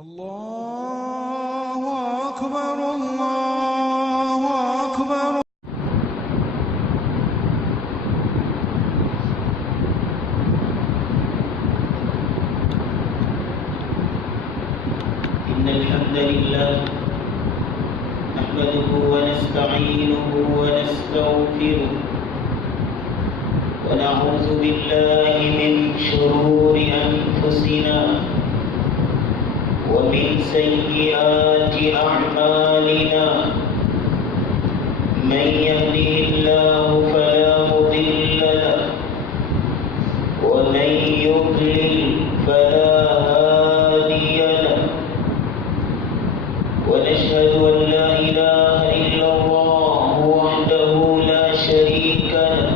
الله أكبر الله أكبر. إن الحمد لله نحمده ونستعينه ونستغفره ونعوذ بالله من شرور أنفسنا ومن سيئات أعمالنا. من يهده الله فلا مضل له ومن يضلل فلا هادي له. ونشهد أن لا إله إلا الله وحده لا شريك له.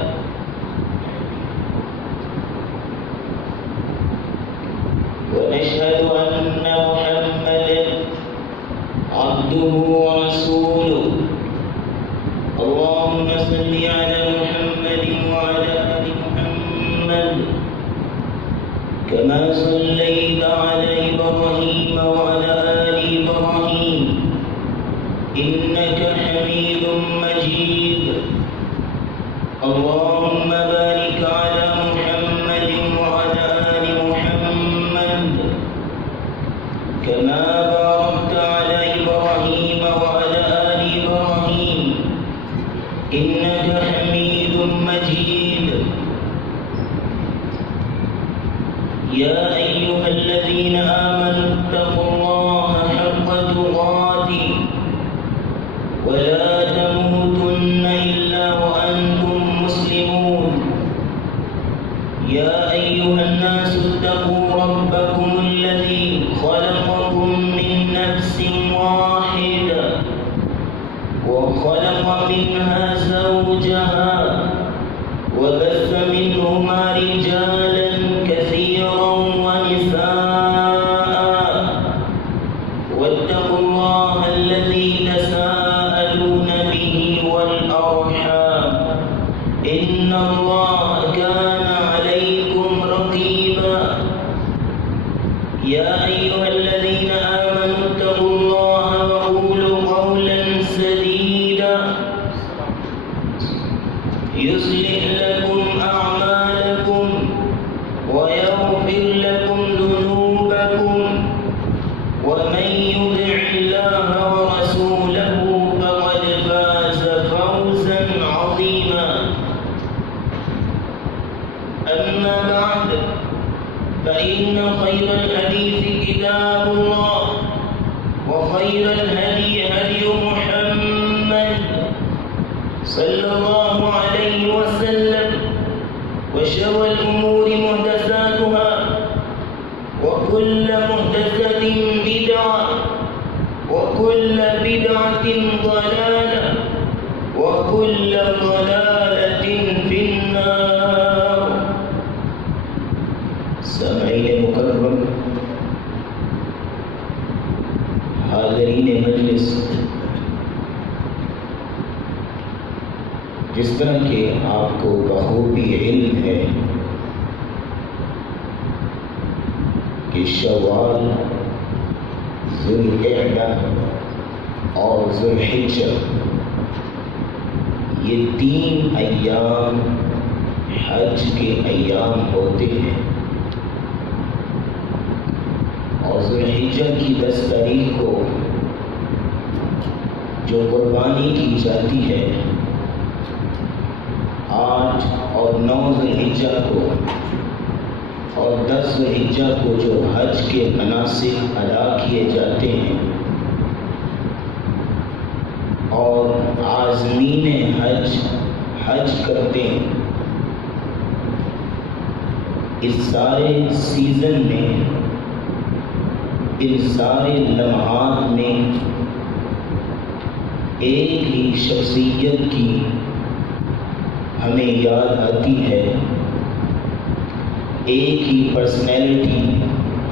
ونشهد أن محمدا عبده ورسوله. اللهم صل على محمد وعلى آل محمد كما صليت على إبراهيم وعلى آل إبراهيم إنك حميد مجيد. اللهم بارك على محمد وعلى آل محمد كما باركت على إبراهيم وعلى آل إبراهيم إنك حميد مجيد. يا أيها الذين آمنوا اتقوا الله حق تقاته ولا تموتن إلا وأنتم مسلمون. يا أيها الناس اتقوا ربكم الذي خلقكم من نفس واحدة وخلق منها زوجها وبث منهما رجالا كثيرا ونساء. واتقوا الله الذي تساءلون به والأرحام إن الله كان عليكم رقيبا. يا أيها الذين آمنوا اتقوا الله وقولوا قولا سديدا يصلح لكم أعمالكم ويغفر لكم ذنوبكم ومن يطع الله ورسوله فقد فاز فوزا عظيما. أما بعد فإن خير الحديث كتاب الله وخير الهدي هدي محمد صلى الله عليه وسلم وشر الأمور محدثاتها وكل محدثة بدعة وكل بدعة ضلالة وكل ضلالة في النار. سامعین مکرم، حاضرین مجلس، جس طرح کہ آپ کو بخوبی علم ہے کہ شوال، ذوالقعدہ اور ذوالحجہ یہ 3 ایام حج کے ایام ہوتے ہیں، اور ذوالحجہ کی 10 تاریخ کو جو قربانی کی جاتی ہے، 8 اور 9 ذوالحجہ کو اور 10 ذوالحجہ کو جو حج کے مناسک ادا کیے جاتے ہیں، اور عازمین حج کرتے ہیں، اس سارے سیزن میں، ان سارے لمحات میں ایک ہی شخصیت کی ہمیں یاد آتی ہے، ایک ہی پرسنالٹی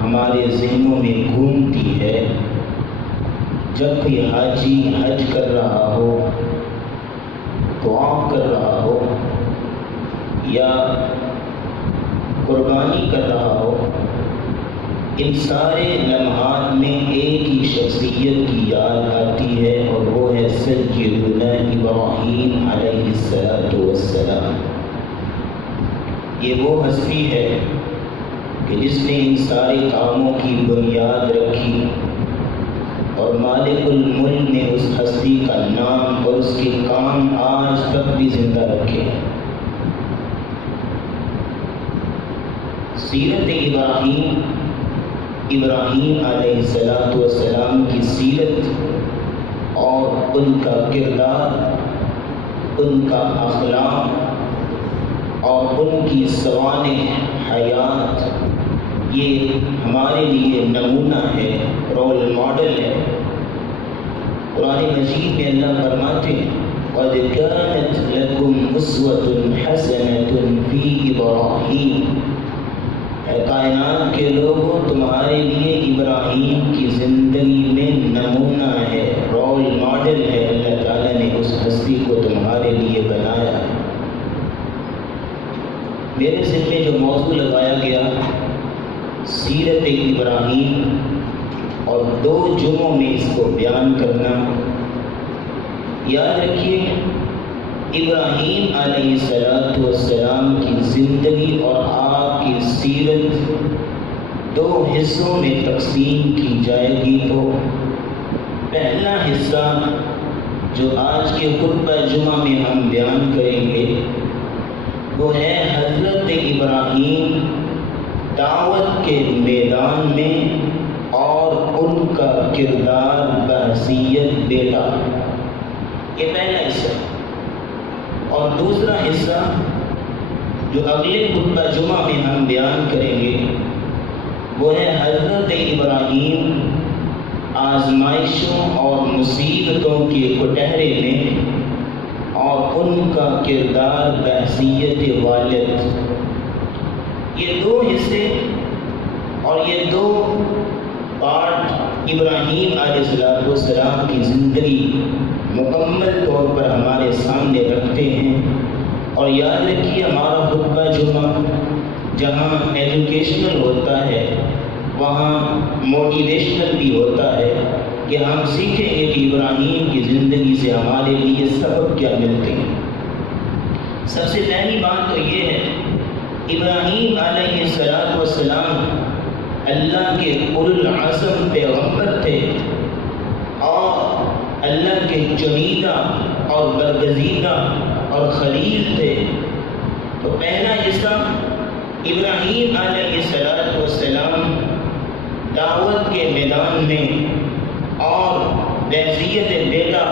ہمارے ذہنوں میں گھومتی ہے جب کوئی حاجی حج کر رہا ہو، طواف کر رہا ہو یا قربانی کر رہا ہو، ان سارے لمحات میں وصیت کی یاد آتی ہے، اور وہ ہے سیدنا ابراہیم علیہ السلام۔ یہ وہ ہستی ہے کہ جس نے ان سارے کاموں کی بنیاد رکھی، اور مالک الملک نے اس ہستی کا نام اور اس کے کام آج تک بھی زندہ رکھے۔ سیرت ابراہیم علیہ السلام کی سیرت اور ان کا کردار، ان کا اخلاق اور ان کی سوانح حیات، یہ ہمارے لیے نمونہ ہے، رول ماڈل ہے۔ قرآن مجید میں اللہ فرماتے ہیں قَدْ كَانَتْ لَكُمْ أُسْوَةٌ حَسَنَةٌ فِي إِبْرَاهِيمَ، اے کائنات کے لوگوں تمہارے لیے ابراہیم کی زندگی میں نمونہ ہے، رول ماڈل ہے۔ اللہ تعالیٰ نے اس ہستی کو تمہارے لیے بنایا۔ میرے ذہن میں جو موضوع لگایا گیا سیرت ابراہیم، اور 2 جمعوں میں اس کو بیان کرنا، یاد رکھیے ابراہیم علیہ السلام کی زندگی اور آپ کی سیرت 2 حصوں میں تقسیم کی جائے گی۔ تو پہلا حصہ جو آج کے خطبہ جمعہ میں ہم بیان کریں گے وہ ہے حضرت ابراہیم دعوت کے میدان میں اور ان کا کردار بحیثیت بیٹا، یہ پہلا حصہ۔ اور دوسرا حصہ جو اگلے خطبہ جمعہ میں ہم بیان کریں گے وہ ہے حضرت ابراہیم آزمائشوں اور مصیبتوں کے کٹہرے میں اور ان کا کردار بحیثیت والد۔ یہ 2 حصے اور یہ 2 پارٹ ابراہیم علیہ السلام کی زندگی مکمل طور پر ہمارے سامنے رکھتے ہیں۔ اور یاد رکھیے ہمارا خطبہ جمعہ جہاں ایجوکیشنل ہوتا ہے وہاں موٹیویشنل بھی ہوتا ہے، کہ ہم سیکھیں گے کہ ابراہیم کی زندگی سے ہمارے لیے سبق کیا ملتے ہیں۔ سب سے پہلی بات تو یہ ہے ابراہیم علیہ السلام اللہ کے اولو العزم پیغمبر تھے اور اللہ کے چنیدہ اور برگزیدہ اور خلیل تھے۔ تو پہلا حصہ ابراہیم علیہ السلام دعوت کے میدان میں اور بحیثیت بیٹا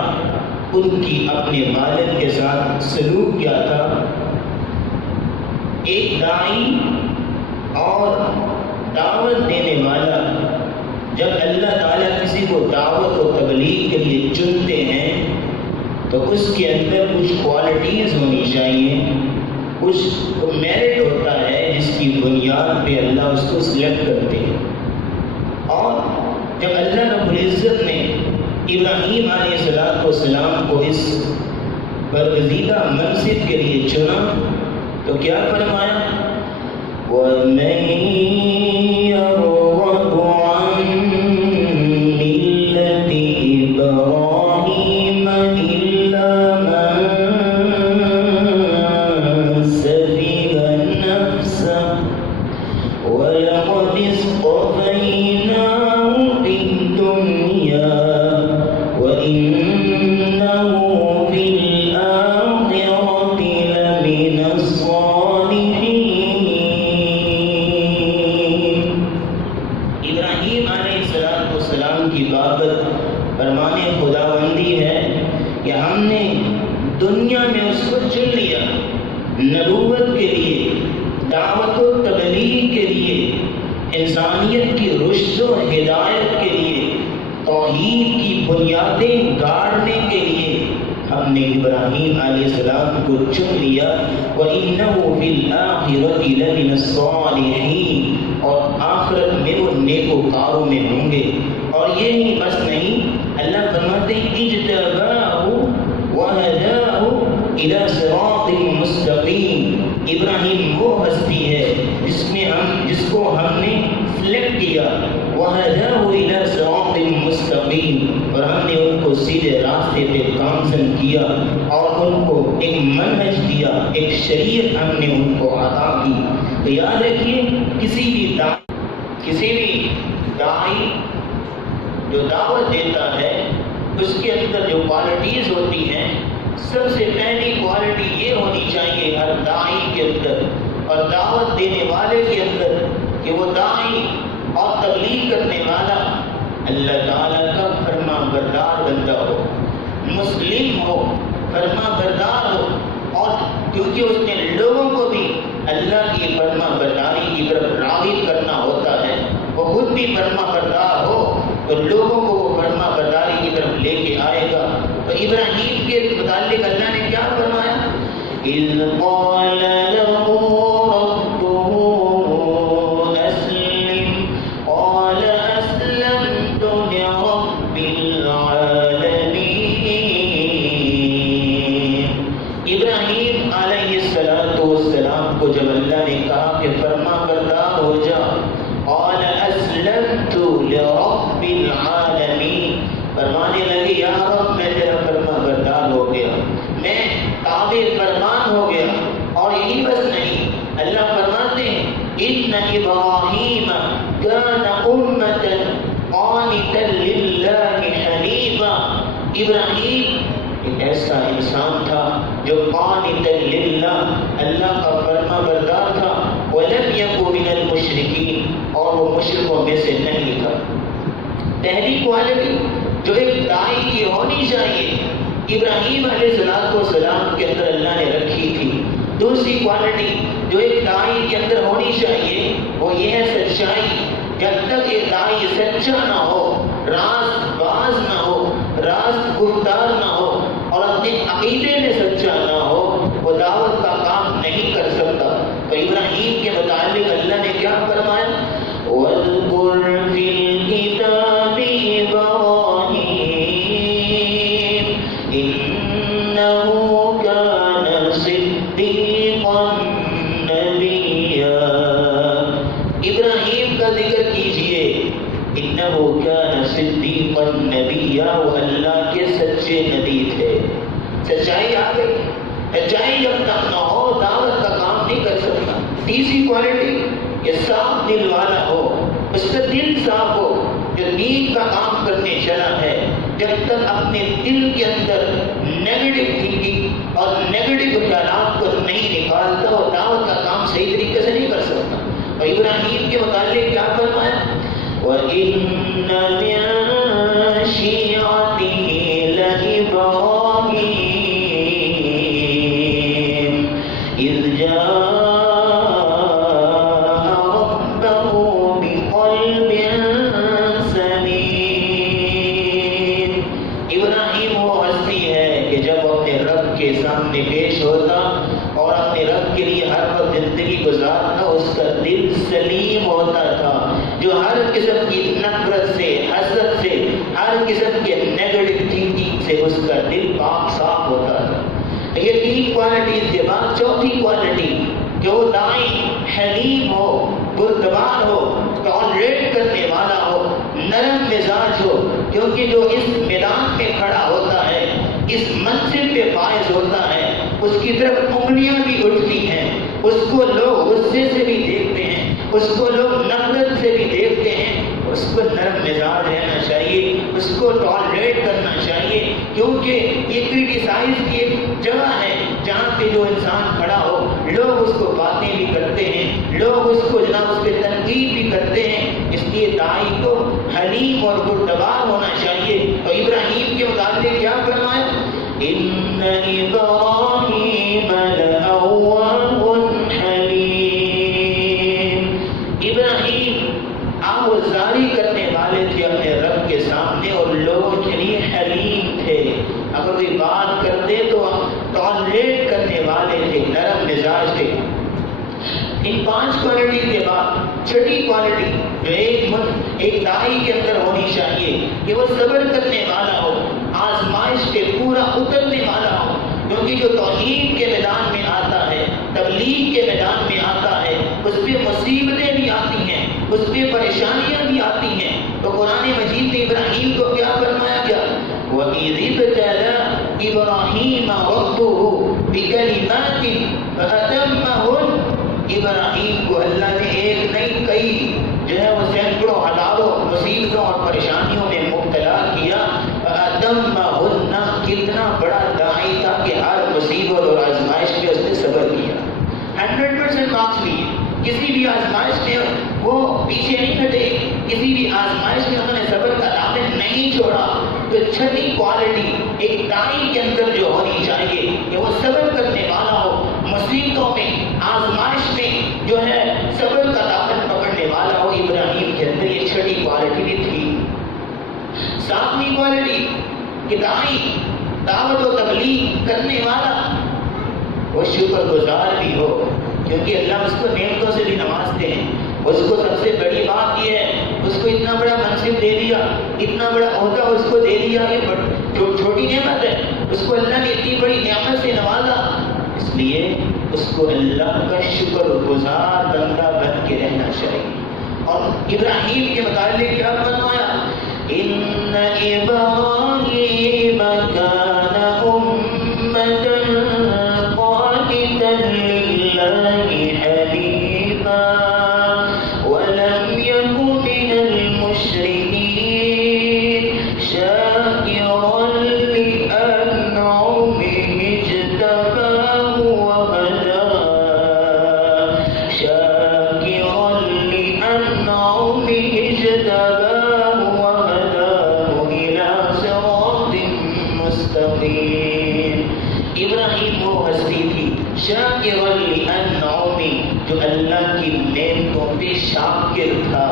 ان کی اپنے والد کے ساتھ سلوک کیا تھا۔ ایک داعی اور دعوت دینے والا جب اللہ تعالیٰ کسی کو دعوت و تبلیغ کے لیے چنتے ہیں تو اس کے اندر کچھ کوالٹیز ہونی چاہیے، کچھ میرٹ ہوتا ہے جس کی بنیاد پہ اللہ اس کو سلیکٹ کرتے ہیں۔ اور جب اللہ رب العزت نے ابراہیم علیہ السلام کو اس برگزیدہ منصب کے لیے چنا تو کیا فرمایا؟ وَمَن يَرْغَبُ عَن مِّلَّةِ إِبْرَاهِيمَ إِلَّا مَن سَفِهَ نَفْسَهُ وَلَقَدِ اصْطَفَيْنَاهُ فِي الدُّنْيَا وَإِنَّهُ فِي الْآخِرَةِ لَمِنَ الصَّالِحِينَ۔ ابراہیم علیہ السلام کی بابت فرمان خداوندی ہے کہ ہم نے دنیا میں اس کو چن لیا نبوت کے لیے، دعوت و تبلیغ کے لیے، انسانیت کی رشد و ہدایت کے لیے، توحید کی بنیادیں گاڑنے کے لیے ہم نے ابراہیم علیہ السلام کو چن لیا۔ وَإِنَّهُ فِي الْآخِرَةِ لَمِنَ الصَّالِحِينَ، اور آخرت میں وہ نیکوکاروں میں ہوں گے۔ اور یہ ہی بس نہیں، اللہ فرماتے ہیں اجتباہ وہداہ الی صراط مستقیم۔ ابراہیم وہ ہستی ہے جس کو ہم نے سلیکٹ کیا، وہداہ الی صراط مستقیم، ایک شریعت ہم نے ان کو عطا کی۔ تو یاد رکھیے کسی بھی داعی جو دعوت دیتا ہے اس کے اندر جو کوالٹیز ہوتی ہیں، سب سے پہلی کوالٹی یہ ہونی چاہیے ہر داعی کے اندر اور دعوت دینے والے کے اندر کہ وہ داعی اور تبلیغ کرنے والا اللہ تعالیٰ کا فرما بردار بندہ ہو، مسلم ہو، فرما بردار ہو، اور کیونکہ اس نے لوگوں کو بھی اللہ کی فرما برداری کی طرف راغب کرنا ہوتا ہے، وہ خود بھی فرما بردار ہو تو لوگوں کو وہ فرما برداری کی طرف لے کے آئے گا۔ تو ابراہیم کے متعلق اللہ نے کیا فرمایا؟ اِذْ قَالَ لَهُ رَبُّهُ أَسْلِمْ قَالَ أَسْلَمْتُ لِرَبِّ الْعَالَمِينَ۔ ابراہیم علیہ السلام کو جب اللہ نے کہا کہ فرما بردار ہو جا، قال اسلمت لرب العالمین، فرمانے لگے یا رب میں تیرا فرما بردار ہو گیا، میں تابع فرمان ہو گیا۔ اور یہی بس نہیں، اللہ فرماتے ہیں ان ابراہیم کان امۃ قانتا للہ حنیفا، ابراہیم ایک ایسا انسان تھا جو قانتا للہ، اللہ کا فرما بردار تھا، ولم یکن من المشرکین، اور وہ مشرکوں میں سے نہیں تھا۔ پہلی کوالٹی جو ایک داعی کی ہونی چاہیے ابراہیم علیہ السلام کے اندر اللہ نے رکھی تھی۔ دوسری کوالٹی جو ایک داعی کے اندر ہونی چاہیے وہ یہ ہے سچائی۔ جب تک ایک داعی سچا نہ ہو، راست باز نہ ہو، راست گفتار نہ ہو اور اپنے عقیدے میں سچا نہ ہو، وہ دعوت کا کام نہیں کر سکتا۔ تو ابراہیم کے متعلق اللہ نے کیا فرمایا؟ وَاذْكُرْ فِي الْكِتَابِ إِبْرَاهِيمَ إِنَّهُ كَانَ صِدِّيقًا نَبِيًّا۔ ابراہیم کا ذکر کیجئے، إِنَّهُ كَانَ صِدِّيقًا نَبِيًّا، وہ اللہ کے سچے نبی تھے۔ سچائی آ گئی، سچائی جب تک نہ ہو دعوت کا کام نہیں کر سکتا۔ تیسری کوالٹی کہ صاف دل والا ہو، اس کا دل صاف ہو، جو دین کا کام کرنے چلا ہے، جب تک اپنے دل کے اندر نیگیٹو تھنکنگ اور نیگیٹو خیالات کو نہیں نکالتا وہ دعوت کا کام صحیح طریقے سے نہیں کر سکتا۔ اور ابراہیم کے متعلق کیا فرمایا؟ وَإِنَّ مِن شِيعَتِهِ لَإِبْرَاهِيمَ إِذْ جَاءَ پیش ہوتا اور اپنے رب کے لیے ہر وقت زندگی گزارتا، اس کا دل سلیم ہوتا تھا، جو ہر قسم کی نفرت سے، حسد سے، ہر قسم کے نیگیٹو تھنکنگ سے اس کا دل پاک صاف ہوتا تھا۔ یہ تین کوالٹیز کے بعد چوتھی کوالٹی جو داعی حلیم ہو، بردبار ہو، ٹالریٹ کرنے والا ہو، نرم مزاج ہو، کیونکہ جو اس میدان میں کھڑا ہوتا ہے، اس منصب پہ فائز ہوتا ہے، اس کی طرف انگلیاں بھی اٹھتی ہیں، اس کو لوگ غصے سے بھی دیکھتے ہیں، اس کو لوگ نفرت سے بھی دیکھتے ہیں۔ اس کو نرم مزاج رہنا چاہیے، اس کو ٹالریٹ کرنا چاہیے، کیونکہ یہ کرٹیسائز کی ایک جگہ ہے جہاں پہ جو انسان کھڑا ہو لوگ اس کو باتیں بھی کرتے ہیں، لوگ اس کو جناب اس پہ تنقید بھی کرتے ہیں، اس لیے داعی کو حلیم اور بردبار ہونا چاہیے۔ تو ابراہیم کے متعلق کیا فرمایا؟ إِنَّ إِبْرَاهِيمَ لَأَوَّاهٌ حَلِيمٌ۔ ابراہیم آوازاری کرنے والے تھے اپنے رب کے سامنے اور لوگوں کے لیے حلیم تھے، اگر کوئی بات کرتے تو ٹالریٹ کرنے والے تھے، نرم مزاج تھے۔ ان پانچ کوالٹی کے بعد چھٹی کوالٹی جو ایک داعی کے اندر ہونی چاہیے کہ وہ صبر کرنے والا ہو، آزمائش پہ پورا اترنے والا ہو، کیونکہ جو توحید کے میدان میں آتا ہے، تبلیغ کے میدان میں آتا ہے، اس پہ مصیبتیں بھی آتی ہیں، اس پہ پریشانیاں بھی آتی ہیں۔ تو قرآن مجید نے ابراہیم کو کیا فرمایا گیا؟ وَإِذِ ابْتَلَىٰ إِبْرَاهِيمَ رَبُّهُ بِكَلِمَاتٍ فَأَتَمَّهُنَّ ابراہیم کو اللہ نے ایک نہیں کئی جو ہے وہ سینکڑوں ہزاروں مصیبتوں اور پریشانیوں میں مبتلا کیا. فَأَتَمَّهُنَّ کتنا بڑا داعی تھا کہ ہر مصیبت اور آزمائش میں اس نے صبر کیا. 100% مارکس لیے. کسی بھی آزمائش میں وہ پیچھے نہیں ہٹے, کسی بھی آزمائش میں انہوں نے صبر کا دامن نہیں چھوڑا. تو چھٹی کوالٹی ایک داعی کے اندر جو ہونی چاہیے کہ وہ صبر کرنے والا ہو, مصیبتوں میں آزمائش میں جو ہے صبر کا دامن پکڑنے والا ہو. ابراہیم کے اندر یہ چھٹی کوالٹی بھی تھی. 7ویں کوالٹی کہ داعی دعوت و تبلیغ کرنے والا وہ شکر گزار بھی ہو, کیونکہ اللہ اس کو نعمتوں سے بھی نوازتے ہیں. اس کو سب سے بڑی بات یہ ہے, اس کو اتنا بڑا منصب دے دیا, اتنا بڑا عہدہ اس کو دے دیا, یہ چھوٹی نعمت ہے. اس کو اللہ نے اتنی بڑی نعمت سے نوازا, اس لیے اس کو اللہ کا شکر گزار بندہ بن کے رہنا چاہیے. اور ابراہیم کے متعلق کیا فرمایا؟ ان ابراہیم کان امۃ قانتا للہ حنیفا ولم یک من المشرکین شاکرا لانعمہ اجتباہ وہداہ شاکرا لانعمہ اجتباہ ابراہیم وہ ہستی تھی شاکر لانعمہ جو اللہ کی نعمتوں پہ شاکر تھا,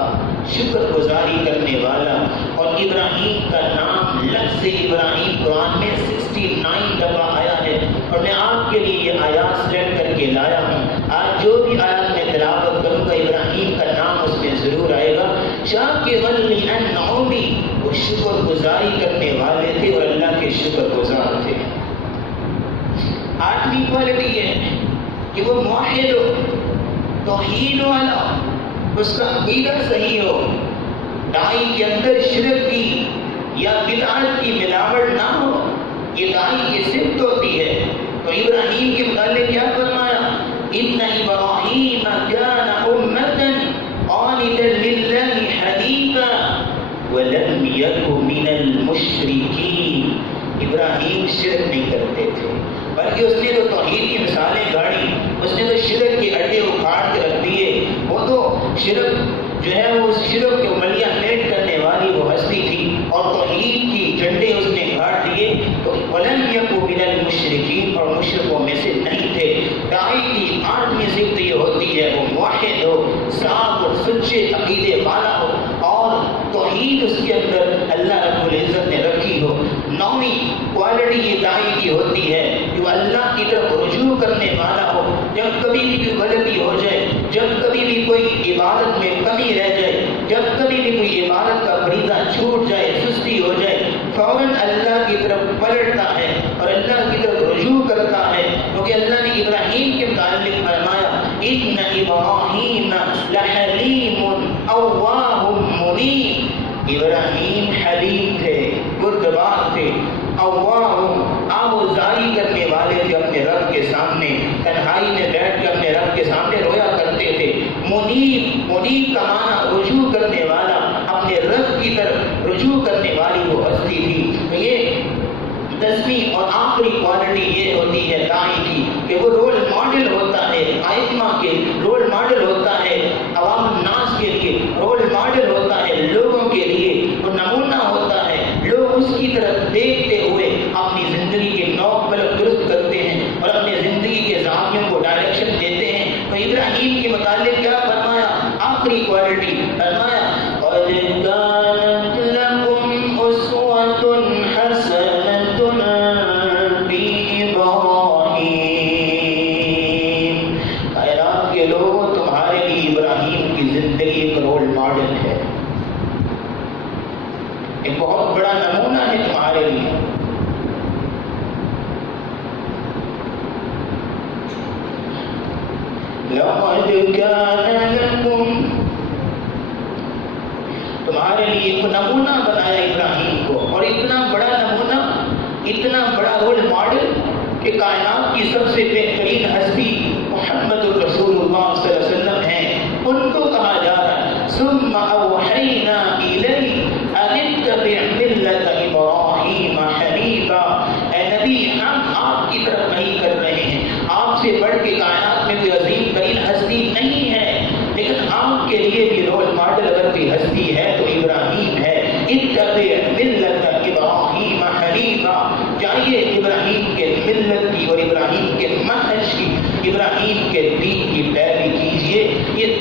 شکر گزاری کرنے والا. اور ابراہیم کا نام لفظ ابراہیم قرآن میں 69 دفعہ آیا ہے, اور میں آپ کے لیے یہ آیات سلیکٹ کر کے لایا ہوں. آج جو بھی آیات میں تلاوت کروں گا ابراہیم کا نام اس میں ضرور آئے گا. شاکر لانعمہ وہ شکر گزاری کرنے والے تھے اور اللہ کے شکر گزار تھے. 8ویں کوالٹی یہ ہے کہ وہ موحد ہو, توحید والا, اس کا عقیدہ صحیح ہو, داعی کے اندر شرک کی یا بدعت کی ملاوٹ نہ ہو. یہ داعی کی صفت ہوتی ہے. تو ابراہیم کے متعلق کیا فرمایا؟ ان ابراہیم کان امۃ قانتا للہ حنیفا ولم یک من المشرکین. ابراہیم شرک نہیں کرتے تھے, بلکہ اس نے تو توحید کی مثالیں گاڑی, اس نے تو شرک کے اڈے اکھاڑ کے رکھ دیے. وہ تو شرک جو ہے وہ شرک کے ملیاں میٹ کرنے والی وہ ہستی تھی, اور توحید کی جھنڈے اس نے گاڑ دیے. تو ولم یک من المشرکین, اور مشرکوں میں سے نہیں تھے. داعی کی 8ویں صفت یہ ہوتی ہے وہ موحد ہو, صاف اور سچے عقیدے والا ہو, اور توحید اس کے اندر اللہ رب العزت نے رکھی ہو. 9ویں کوالٹی یہ داعی کی ہوتی ہے کہ وہ اللہ کی طرف رجوع کرنے والا ہو. جب کبھی بھی کوئی غلطی ہو جائے, جب کبھی بھی کوئی عبادت میں کمی رہ جائے, جب کبھی بھی کوئی عبادت کا فریضہ چھوٹ جائے, سستی ہو جائے, فوراً اللہ کی طرف پلٹتا ہے اور اللہ کی طرف رجوع کرتا ہے. کیونکہ اللہ نے ابراہیم کے متعلق فرمایا ان ابراہیم لحلیم اواہ منیب. ابراہیم حلیم تھے, بردبار تھے, اواہ آموزاری کرنے والے تھے. اپنے رب کے سامنے تنہائی میں بیٹھ کے اپنے رب کے سامنے رویا کرتے تھے. منیب, منیب کا معنی رجوع کرنے والا, اپنے رب کی طرف رجوع کرنے والی وہ ہستی تھی. تو یہ 10ویں اور آخری کوالٹی یہ ہوتی ہے داعی کی کہ وہ رول ماڈل ہوتا ہے ائمہ کے, رول ماڈل ہوتا ہے عوام الناس کے لیے, رول ماڈل ہوتا ہے لوگوں کے لیے, وہ نمونہ ہوتا ہے. لوگ اس کی طرف دیکھتے ہوئے اپنی زندگی کے نوک پلک درست کرتے ہیں اور اپنی زندگی کے زاویوں کو ڈائریکشن دیتے ہیں. تو ابراہیم کے متعلق کیا فرمایا؟ آخری کوالٹی فرمایا قد كانت لكم أسوة حسنة في إبراهيم. خیرات کے لوگوں, تمہارے لیے ابراہیم کی زندگی ایک رول ماڈل ہے, ایک بہت بڑا نمونہ ہے تمہارے لیے. لقد كان لكم, تمہارے لیے ایک نمونہ بنایا ابراہیم کو, اور اتنا بڑا نمونہ, اتنا بڑا رول ماڈل کہ کائنات کی سب سے بہترین ہستی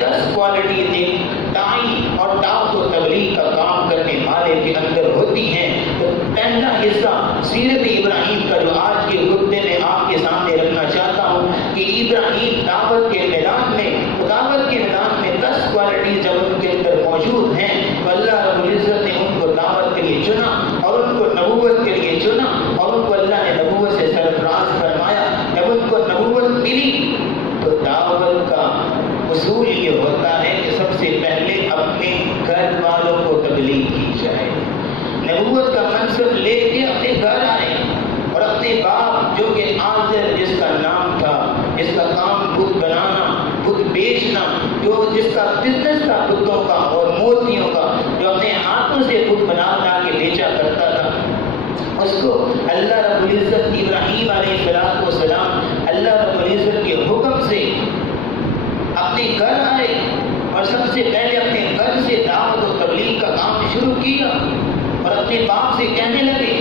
10 کوالٹی داعی اور دعوت و تبلیغ کا کام کرنے والے کے اندر ہوتی ہیں، تو پہلا حصہ سیرت ابراہیم کا جو آج کے خطبے میں آپ کے سامنے رکھنا چاہتا ہوں کہ ابراہیم دعوت کے میدان میں 10 کوالٹی جب ان کے اندر موجود ہیں تو اللہ رب العزت نے ان کو دعوت کے لیے چنا اور ان کو نبوت کے لیے چنا اور ان کو اللہ نے نبوت سے سرفراز فرمایا۔ جب ان کو نبوت ملی تو دعوت کا اصول یہ ہوتا ہے کہ سب سے پہلے اپنے گھر والوں کو تبلیغ کی جائے، نبوت کا منصب لے کے اپنے گھر آئے اور اپنے باپ جو کہ آذر جس کا نام تھا، جس کا کام بت بنانا، بت بیچنا، جو جس کا بزنس تھا بتوں کا اور مورتیوں کا، جو اپنے ہاتھوں سے بت بنا کے بیچا کرتا تھا، اس کو اللہ رب العزت ابراہیم علیہ السلام اللہ رب العزت کے حکم سے اپنے گھر آئے اور سب سے پہلے اپنے گھر سے دعوت و تبلیغ کا کام شروع کیا اور اپنے باپ سے کہنے لگے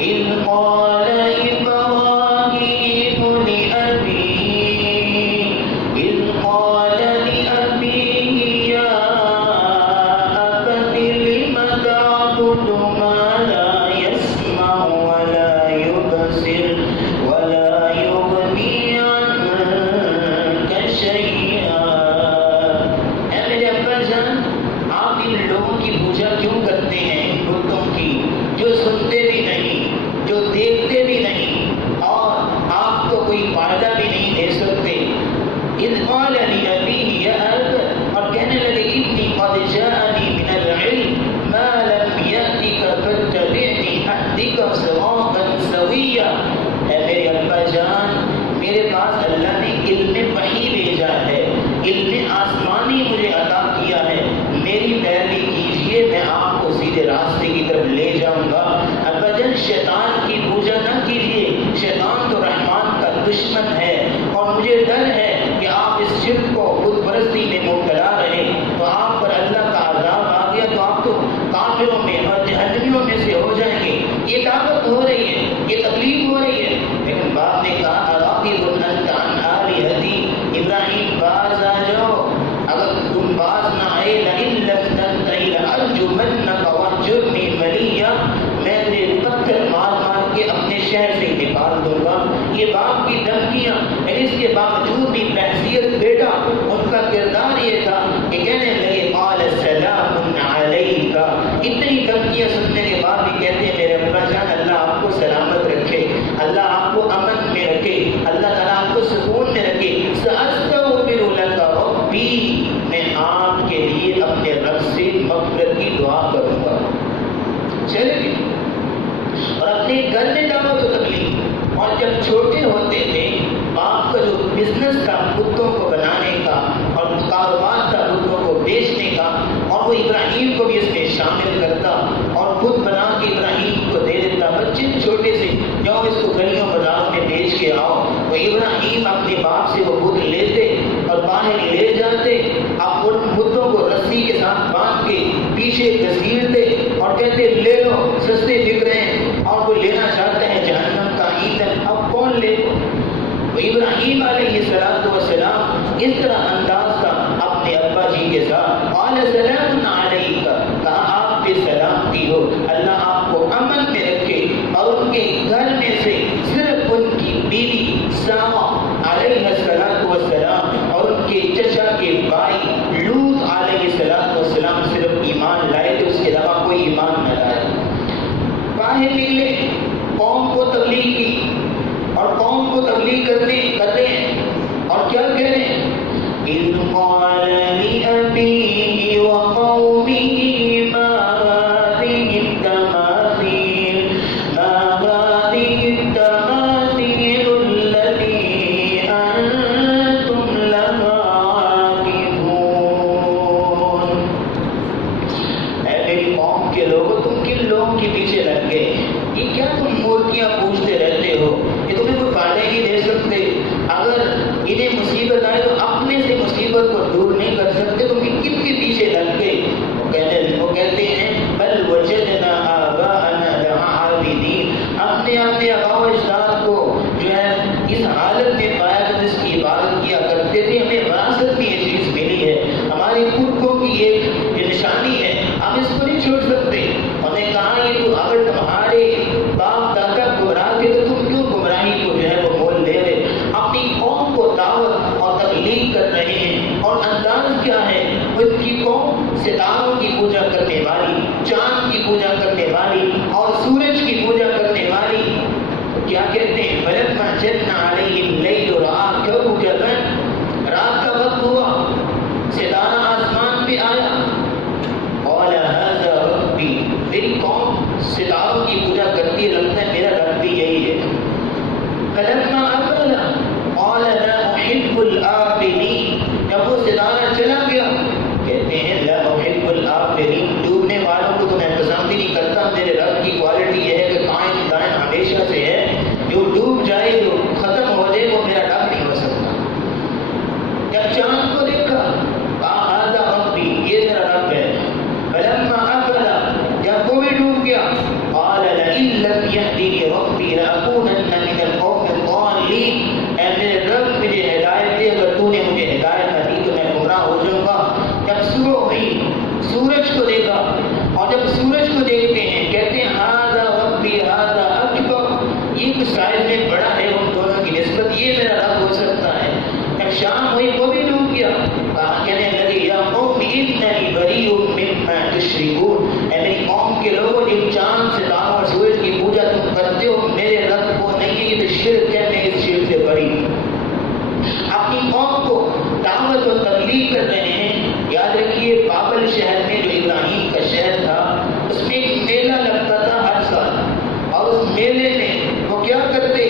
اِذْ قَالَ إِبْرَاهِيمُ لِأَبِيهِ إِذْ قَالَ لِأَبِيهِ يَا أَبَتِ لِمَ تَعْبُدُ مَا لَا يَسْمَعُ وَلَا يُبْصِرُ وَلَا يُغْنِي عَنكَ شَيْئًا۔ اے میرے ابا جان، آپ ان لوگوں کی پوجا کیوں کرتے ہیں، ان بتوں کی جو سنتے بھی نہیں، جو دیکھتے بھی نہیں اور آپ کو کوئی فائدہ بھی نہیں دے سکتے۔ اذ قال لأبيه يا أبت، اور کہنے لگے انی قد جاءنی من العلم ما لم يأتك فاتبعني أهدك صراطا سويا۔ اے میرے ابا جان، میرے پاس اللہ نے علم وحی بھیجا ہے، علم آسمانی مجھے عطا کیا ہے، میری پیروی کیجیے، میں آپ کو سیدھے راستے کی طرف لے جاؤں گا۔ ابا جان، شیطان کی پوجا نہ کیجیے، شیطان تو رحمان کا دشمن ہے اور مجھے ڈر ہے کہ آپ اس شرک کو بت پرستی میں مبتلا رہے تو آپ پر اللہ کا عذاب آ گیا تو آپ تو کافروں میں اور جہنمیوں میں سے ہو جائیں گے۔ یہ دعوت ہو رہی ہے، یہ تکلیف ہو رہی ہے، لیکن باپ نے کہا اراغب انت عن آلہتی، ابراہیم باز آ جاؤ، اگر تم باز نہ آئے لئن لم تنتہی لأرجمنک واہجرنی ملیا، میں تجھے پتھر مار مار کے اپنے شہر سے نکال دوں گا۔ یہ باپ کی دھمکیاں، اس کے باوجود بھی بحیثیت بیٹا ان کا کردار یہ تھا کہ کہنے لگے قال سلام علیک، اتنی دھمکیاں سننے کے بعد بھی کہتے ہیں میرے ابا جان اللہ آپ کو سلامت رکھے، اللہ آپ کو امن میں رکھے، اللہ تعالیٰ آپ کو سکون میں رکھے۔ سأستغفر لک ربی، میں آپ کے لیے اپنے رب سے مغفرت کی دعا کروں گا۔ چلے اور اپنے گھر میں دعوت و تبلیغ، اور جب چھوٹے ہوتے تھے باپ کا جو بزنس تھا بتوں کو بنانے کا اور کاروبار تھا بتوں کو بیچنے کا، اور وہ ابراہیم کو بھی اس میں شامل کرتا اور بت بنا کے ابراہیم کو دے دیتا، بچے چھوٹے سے جاؤ اس کو گلیوں بازاروں میں بیچ کے آؤ، وہ ابراہیم اپنے باپ سے وہ بت لیتے اور باہر لے جاتے، اب ان بتوں کو رسی کے ساتھ باندھ کے پیچھے گھسیٹتے اور کہتے لے لو، سستے بک رہے ہیں، اور وہ لینا چاہتے ہیں جہنم کا ایندھن، اب کون لے لو۔ ابراہیم علیہ السلام اس طرح انداز تھا اپنے ابا جی کے ساتھ، قال سلام علیک، کہا آپ پہ سلامتی ہو، اللہ آپ کو امن میں رکھے، اور ان کے گھر میں سے صرف ان کی بیوی سارہ علیہ السلام اور ان کے چچا کے بھائی لوط علیہ السلام صرف ایمان لائے تھے، اس کے علاوہ کوئی ایمان نہ لائے۔ باہر نکلے، قوم کو تبلیغ کی، اور قوم کو تبلیغ کرتے ہیں اور کیا کہہ رہے ہیں اِذْ قَالَ لِأَبِيهِ وَقَوْمِهِ مَا هَٰذِهِ التَّمَاثِيلُ الَّتِي أَنتُمْ لَهَا عَاكِفُونَ۔ اے میری قوم کے لوگوں، تم کن لوگوں کے پیچھے لگ گئے؟ یہ کیا تم مورتیاں پوجتے رہتے ہو؟ یہ تمہیں کوئی فائدہ نہیں دے سکتے، اگر انہیں مصیبت آئے تو اپنے سے مصیبت کو دور نہیں کر سکتے، تم کن کے پیچھے لگ گئے؟ وہ کہتے ہیں بل وجدنا آباءنا لها عابدین، ہم نے اپنے آباء و اجداد کو جو ہے اس حالت میں پایا کہ جس کی عبادت کیا کرتے تھے، ہمیں وراثت میں یہ چیز ملی ہے۔ نہیں کرتا. میرے رب کی کوالٹی یہ ہے کہ قائم دائم ہمیشہ سے ہے. جو ڈوب جائے جو ختم ہو جائے وہ میرا رب نہیں ہو سکتا. جب چاند کو دیکھا هذا ربی، یہ میرا رب ہے. فلما افل، جب وہ بھی ڈوب گیا، قال لئن لم يهدني ربي لأكونن من القوم الضالين، اے میرے رب مجھے ہدایت دے، اگر تو نے مجھے ہدایت نہ دی تو میں گمراہ ہو جاؤں گا. جب صبح ہوئی سورج کو دیکھا، اور جب سورج کو دیکھتے ہیں کہتے ہیں هذا ربي هذا اکبر، یہ کچھ سائز میں بڑا ہے ان دونوں کی نسبت، یہ میرا رب ہو سکتا ہے. جب شام ہوئی وہ بھی ڈوب گیا، کہنے لگے یا قوم اننی بریء مما تشركون، اے میری قوم کے لوگوں جن چاند ستاروں اور سورج کی پوجا تم کرتے ہو میرے رب وہ نہیں ہے، یہ تو شرک ہے، میں اس شرک سے بری. اپنی قوم کو دعوت و تبلیغ کر رہے ہیں. یاد رکھیے بابل شہر میں جو ابراہیم کا شہر تھا اس میں ایک میلہ لگتا تھا ہر سال، اور اس میلے میں وہ کیا کرتے،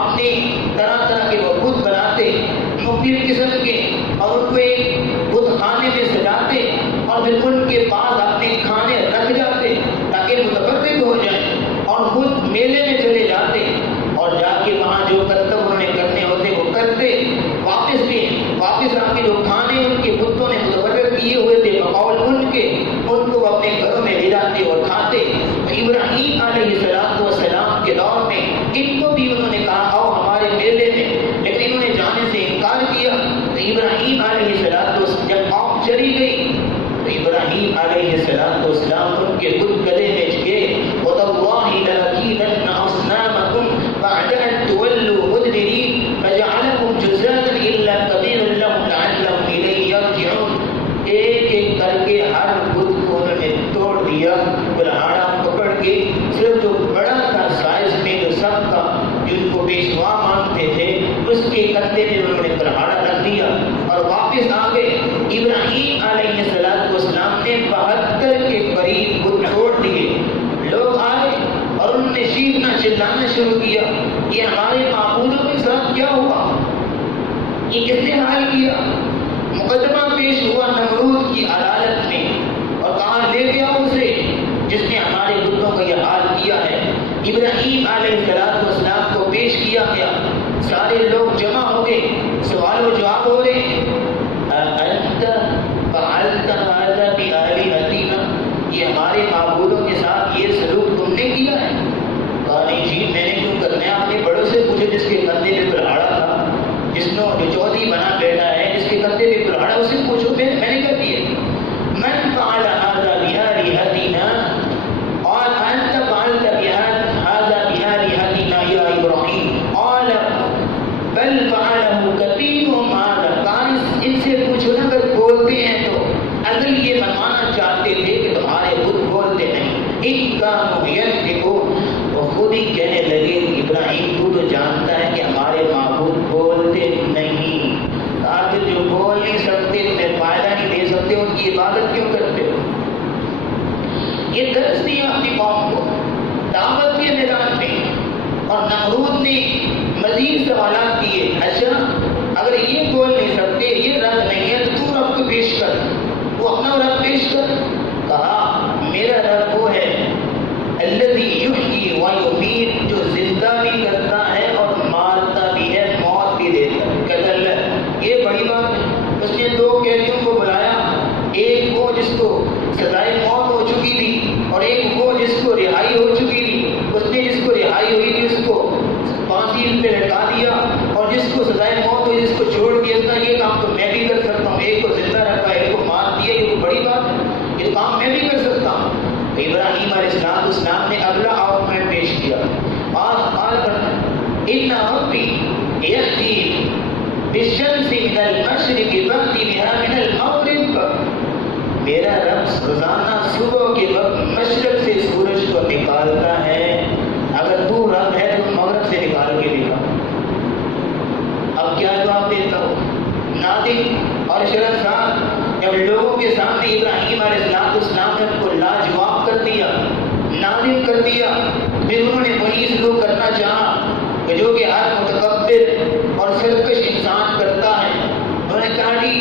اپنے طرح طرح کے وہ بت بناتے مختلف قسم کے، اور ان کو ایک بت خانے میں سجاتے اور پھر ان کے پاس اپنے کھانے رکھ جاتے تاکہ متبرک ہو جائیں، اور خود میلے میں چلے جاتے اور جا کے وہاں جو کرتب انہوں نے کرنے ہوتے وہ کرتے، واپس آ کے جو کھانے ان کے بتوں نے متبرک کیے ہوئے تھے بقول ان کو اپنے گھروں میں لے جاتے اور کھاتے. ابراہیم علیہ السلام کے دور میں ان کو بھی انہوں نے کہا آؤ ہمارے میلے میں، لیکن انہوں نے جانے سے انکار کیا. تو ابراہیم علیہ السلام جب قوم چلی گئی تو ابراہیم علیہ السلام ان کے بت گلے میں گئے، وَتَاللَّهِ لَأَكِيدَنَّ أَصْنَامَكُمْ بَعْدَ أَن تُوَلُّوا مُدْبِرِينَ فَجَعَلَكُمْ جُذَّاذًا إِلَّا كَبِيرًا لَّهُمْ لَعَلَّهُمْ إِلَيْهِ يَرْجِعُونَ. ایک ایک کر کے ہر بت کو انہوں نے توڑ دیا، کلہاڑا پکڑ کے صرف جو بڑا تھا سائز میں جو سب کا جن کو پیشوا مانتے تھے اس کے کندھے میں انہوں نے کلہاڑا رکھ دیا اور واپس آ گئے. ابراہیم علیہ السلام نے 72 کے قریب بت چھوڑ دیے. لوگ آئے اور انہوں نے چیخنا چلانا شروع کیا، یہ ہمارے معبودوں کے ساتھ کیا ہوا، یہ کس نے حال کیا. مقدمہ پیش ہوا نمرود کی عدالت میں اور کہا لے گیا اسے جس نے ہمارے بتوں کا یہ حال کیا ہے. ابراہیم علیہ السلام کو پیش کیا گیا، سارے لوگ جمع ہو گئے، سوال و جواب ہو رہے. انت فعلت هذا بآلهتنا، یہ ہمارے معبودوں کے ساتھ یہ سلوک تم نے کیا ہے. کہا نہیں جی میں نے کیوں کرنا ہے، اپنے بڑوں سے پوچھو جس کے کندھے پہ کلہاڑا تھا، جس نے جو چودھری بنا بیٹھا ہے جس کے کندھے پہ کلہاڑا، اسے پوچھو میں نے کیا کیا. من فعل هذا بآلهتنا قال انت فعلت هذا بآلهتنا يا ابراهيم قال بل فعله كثيرهم هذا. ان سے پوچھو نا اگر بولتے ہیں تو اصل یہ بنوانا چاہتے تھے کہ تمہارے بت بولتے نہیں. ان کانوا ينطقون، وہ خود ہی کہنے لگے ابراہیم تو جانتا ہے کہ ہمارے معبود بولتے نہیں. آخر جو بول نہیں سکتے تمہیں فائدہ نہیں دے سکتے ان کی عبادت کیوں کرتے ہو. یہ درس دیا اپنی قوم کو دعوت کے میدان میں. اور نمرود نے مزید سوالات کیے، اچھا اگر یہ بول نہیں سکتے یہ رب نہیں ہے تو تو رب کو پیش کر، وہ اپنا رب پیش کر. کہا میرا رب وہ ہے الذی یحیی و یمیت، جو زندہ بھی کرتا ہے اور مارتا بھی ہے، موت بھی دیتا ہے. کہتا اللہ یہ بڑی بات ہے. اس نے 2 قیدیوں کو بلایا، ایک وہ جس کو سزائے موت ہو چکی تھی اور ایک وہ جس کو رہائی ہو چکی تھی. اس نے جس کو رہائی ہوئی تھی اس کو پھانسی پہ لٹکا دیا اور جس کو سزائے موت ہوئی جس کو چھوڑ دیا تھا. یہ کام تو میں بھی کر سکتا ہوں، ایک کو زندہ رکھا ایک کو مار دیا، یہ کوئی بڑی بات ہے، یہ کام میں بھی کر سکتا ہوں. ابراہیم علیہ السلام نے اگلا آؤٹمنٹ پیش کیا. آج ان ربی یأتی بالشمس من المشرق فأتی بها من المغرب، میرا رب روزانہ صبح کے وقت مشرق سے سورج کو نکالتا ہے، اگر تو رب ہے تو مغرب سے نکال کے دکھا. اب کیا جواب دیتا ہو. نادم اور شرمسار جب لوگوں کے سامنے ابراہیم علیہ السلام نے ان کو لاجواب کر دیا، نادم کر دیا، پھر انہوں نے وہی سلوک کرنا چاہا کہ جو کہ ہر متکبر اور سرکش انسان کرتا ہے. انہوں نے کہا جی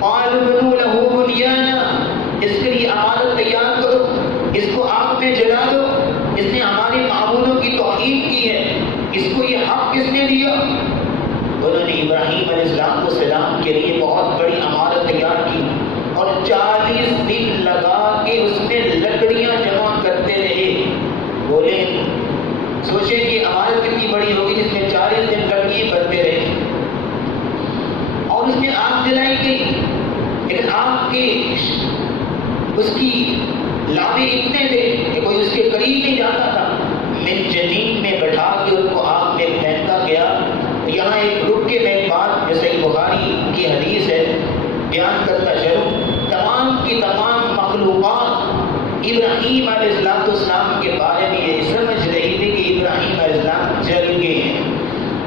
قالوا بنوا له بنيانا، اس کے لیے عمارت تیار کرو، اس کو آگ میں جلا دو، اس نے ہمارے معبودوں کی توہین کی ہے، اس کو یہ حق کس نے دیا؟ انہوں نے ابراہیم علیہ السلام کو سلام کے لیے بہت بڑی عمارت تیار کی اور 40 دن لگا کے اس میں لکڑیاں جمع کرتے رہے. بولے سوچیں کہ عمارت کتنی بڑی ہوگی جس میں 40 دن لکڑیاں بنتے رہے، اور اس میں آگ جلائی گئی، لیکن آگ کے اس کی لابے اتنے تھے کہ کوئی اس کے قریب نہیں جاتا تھا. من جنین میں بٹھا کے ان کو آگ میں پھینکا گیا. یہاں ایک رک کے میں ایک بات جو صحیح بخاری کی حدیث ہے بیان کرتا چلوں. تمام کی تمام مخلوقات ابراہیم علیہ السلام کے بارے میں یہ سمجھ رہی تھی کہ ابراہیم علیہ السلام جل گئے ہیں.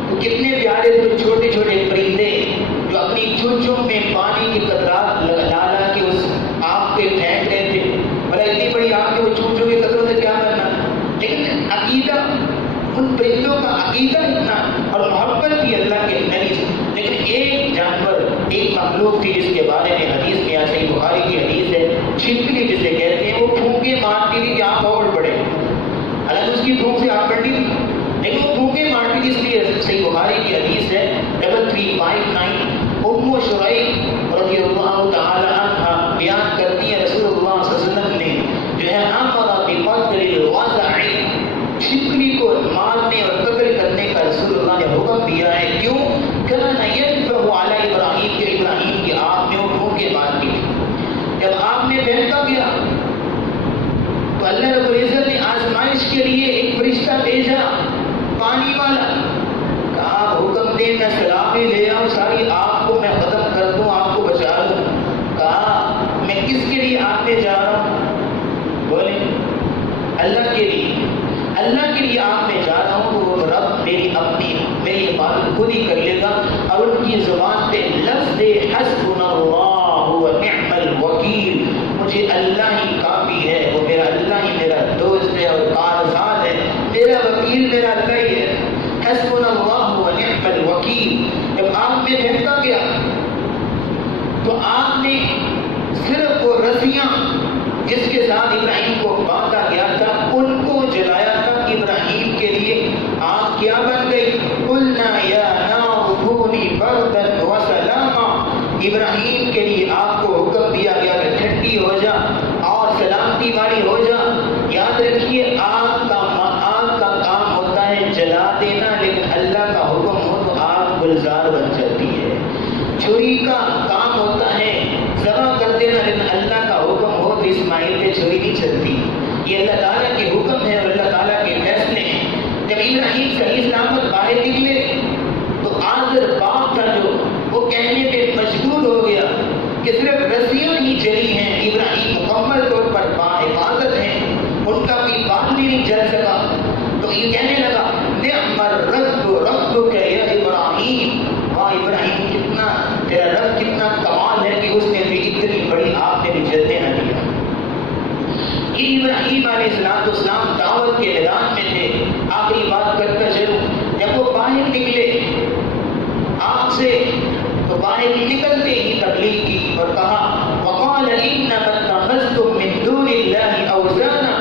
تو کتنے پیارے تو چھوٹے چھوٹے پرندے جو اپنی چن چن میں پانی کی قطرات لا لا کے اس آگ پہ پھینک رہے تھے. بھلا اتنی بڑی آگ کے وہ چن چن کے قطروں سے کیا کرنا، لیکن عقیدہ ان پرندوں کا عقیدہ اتنا اور محبت بھی اللہ کے نبی سے. لیکن ایک جانور، ایک مخلوق تھی جس کے بارے میں حدیث میں صحیح بخاری کی حدیث ہے، چھپکلی جسے کہتے ہیں، وہ پھونکے مارتی تھی کہ آنکھ اور بڑھے. حالانکہ اس کی پھونک سے آنکھ بڑھتی تھی، لیکن وہ پھونکے مارتی تھی. اس لیے صحیح بخاری کی حدیث ہے 3359 ام شریح رضی اللہ تعالی عنہ بیان کرتی ہے رسول اللہ صلی اللہ علیہ وسلم نے جو ہے امر بقتل الوضع، چھپکلی کو مارنے اور قتل کرنے کا رسول اللہ نے حکم دیا ہے. کیوں؟ کان ينفع علی ابراہیم، کہ ابراہیم کی آگ میں وہ پھونکے مارتی تھی. جب آگ میں پھینکا گیا تو اللہ رب العزت نے آزمائش کے لیے ایک فرشتہ بھیجا پانی والا. کہا حکم دے میں سلامی لے آؤں، ساری آگ کو میں ختم کر دوں، آپ کو بچا لوں. کہا میں کس کے لیے آگ میں جا رہا ہوں؟ بولے اللہ کے لیے. اللہ کے لیے آگ میں جا رہا ہوں تو وہ رب میری حفاظت خود ہی کر لے گا. اور ان کی زبان پہ لفظ حسبنا اللہ و نعم الوکیل، مجھے اللہ ہی کافی ہے، وہ میرا اللہ ہی میرا دوست ہے اور کارساز ہے، میرا وکیل میرا اللہ ہی ہے. حسبنا اللہ و نعم الوکیل. جب آگ میں پھینکا گیا تو آگ نے صرف وہ رسیاں جس کے ساتھ ابراہیم کو باندھا گیا تھا ان کو جلایا تھا. ابراہیم کے لیے آگ کیا بن گئی؟ قلنا یا نار کونی بردا وسلاما. ابراہیم کے لیے آگ کو حکم دیا گیا کہ ٹھنڈی ہو جا اور سلامتی والی ہو جا. یاد رکھیے آگ کا کام ہوتا ہے جلا دینا، لیکن اللہ کا حکم ہو تو آگ گلزار بن جاتی ہے. چھری کا کام ہوتا ہے ذبح کر دینا، لیکن اللہ کا حکم ہو تو اسماعیل پہ چھری نہیں چلتی. یہ اللہ تعالیٰ کے حکم ہے اور اللہ تعالیٰ کے فیصلے ہیں. جب ابراہیم صحیح سلامت باہر نکلے تو آذر باپ تھا جو وہ کہنے پہ مجبور ہو گیا کہ صرف رسیاں ہی جلی ہیں، ابراہیم مکمل طور پر باحفاظت ہیں، ان کا کوئی بال بھی نہیں جل سکا. تو یہ کہنے لگا نعم الرب ربک یا ابراہیم، واہ ابراہیم کتنا تیرا رب کتنا کمال ہے کہ اس نے بھی اتنی بڑی آگ میں بھی جلنے نہ دیا. یہ ابراہیم علیہ السلام دعوت کے میدان میں تھے. آخری بات کرتا چلوں، جب وہ باہر نکلے آگ سے تو باہر نکلتے ہی تبلیغ کی اور کہا وقال انما اتخذتم من دون اللہ اوثانا.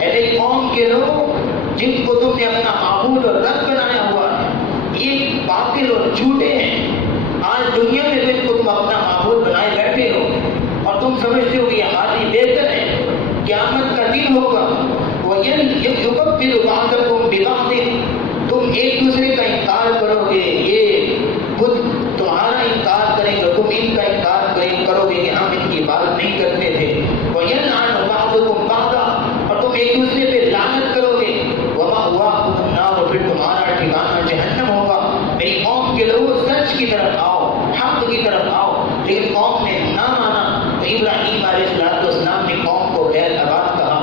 اے قوم کے لوگ جن کو تم نے اپنا معبود اور رب بنایا ہوا ہے یہ باطل اور جھوٹے ہیں. آج دنیا میں جن کو تم اپنا معبود بنائے بیٹھے ہو اور تم سمجھتے ہو کہ یہ ہماری بہتر ہے، قیامت کا دن ہوگا وَيَكْفِرُ بَعْضَكُمْ بِبَعْضٍ، تم ایک دوسرے کا انکار کرو گے، یہ خود تمہارا انکار کریں گے، تم ان کا انکار کرو گے کہ ہم ان کی بات نہیں کرتے تھے. وَيَلْعَنُ بَعْضُكُمْ بَعْضًا، اور تم ایک دوسرے پہ لعنت کرو گے. وَمَأْوَاكُمُ النَّارُ، پھر تمہارا ٹھکانہ جہنم ہوگا. میری قوم کے لوگوں سچ کی طرف آؤ، حق کی طرف آؤ. لیکن قوم نے نہ مانا تو ابراہیم علیہ السلام نے قوم کو غیر آباد کہا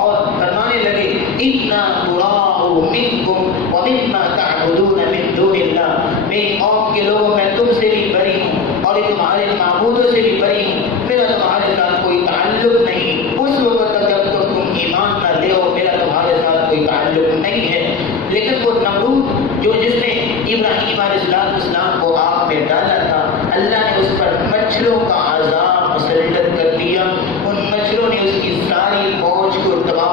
اور فرمانے لگے اِنَّا نُرَاءُ مِنْكُمْ وَمِمَّا تَعْبُدُونَ مِن دُونِ اللَّهِ. میری قوم کے لوگوں میں تم سے بھی بری ہوں اور تمہارے معبودوں سے بھی بری ہوں، میرا تمہارے ساتھ کوئی تعلق نہیں. اس وقت تک جب تم ایمان نہ لے ہو میرا تمہارے ساتھ کوئی تعلق نہیں ہے. لیکن وہ نمرود جس نے ابراہیم علیہ السلام کو آگ میں ڈالا تھا، اللہ نے اس پر مچھروں کا عذاب مسلط کر دیا. ان مچھروں نے اس کی ساری فوج کو تباہ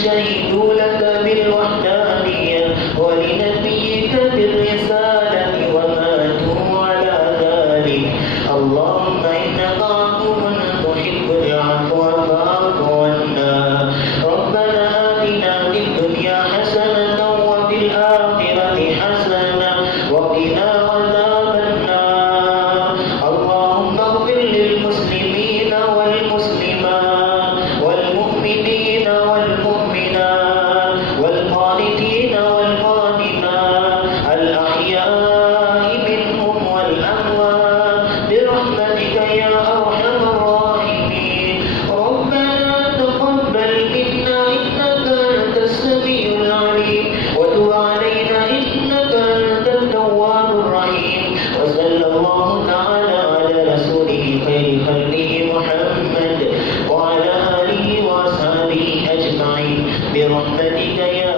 شهدوا لك بالوحدانية ولنبيك بالرسالة وماتوا على ذلك. اللهم إنك عفو تحب العفو فاعف عنا. ربنا آتنا في الدنيا حسنة وفي الآخرة حسنة وقنا عذاب النار. اللهم اغفر للمسلمين والمسلمات والمؤمنين والمؤمنات والقانتين والقانتات الأحياء منهم والأموات برحمتك يا أرحم الراحمين. ربنا تقبل منا إنك أنت السميع العليم وتب علينا إنك أنت التواب الرحيم. وصلى الله تعالى على رسوله خير خلقه محمد وعلى آله وأصحابه أجمعين برحمتك يا